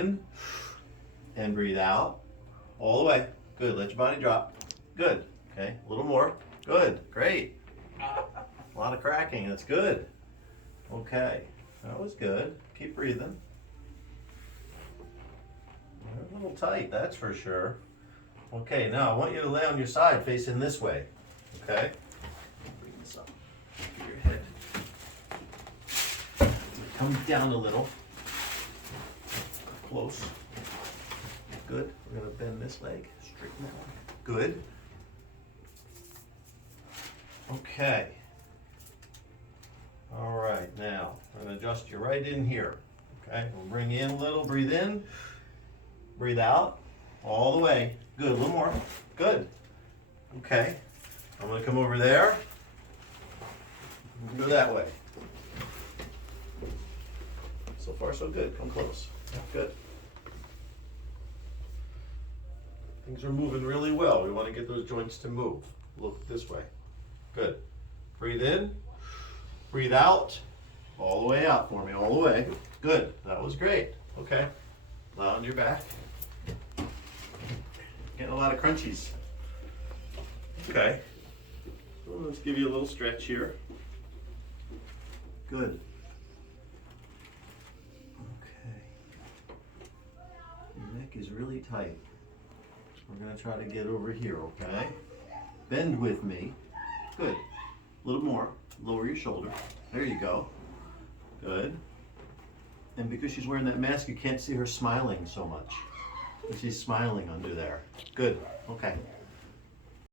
in and breathe out. All the way. Good. Let your body drop. Good. Okay. A little more. Good. Great. A lot of cracking. That's good. Okay. That was good. Keep breathing. You're a little tight, that's for sure. Okay, now I want you to lay on your side facing this way. Okay? Bring this up. Get your head. Come down a little. Close. Good. We're going to bend this leg. Straighten that one. Good. Okay. All right, now I'm going to adjust you right in here. Okay, we'll bring in a little, breathe in, breathe out, all the way. Good, a little more. Good. Okay, I'm going to come over there. Go that way. So far, so good. Come close. Good. Things are moving really well. We want to get those joints to move. Look this way. Good. Breathe in. Breathe out. All the way out for me. All the way. Good. That was great. Okay. Lie on your back. Getting a lot of crunchies. Okay. Well, let's give you a little stretch here. Good. Okay. Your neck is really tight. We're going to try to get over here, okay? Bend with me. Good. A little more. Lower your shoulder. There you go. Good. And because she's wearing that mask, you can't see her smiling so much. But she's smiling under there. Good. Okay.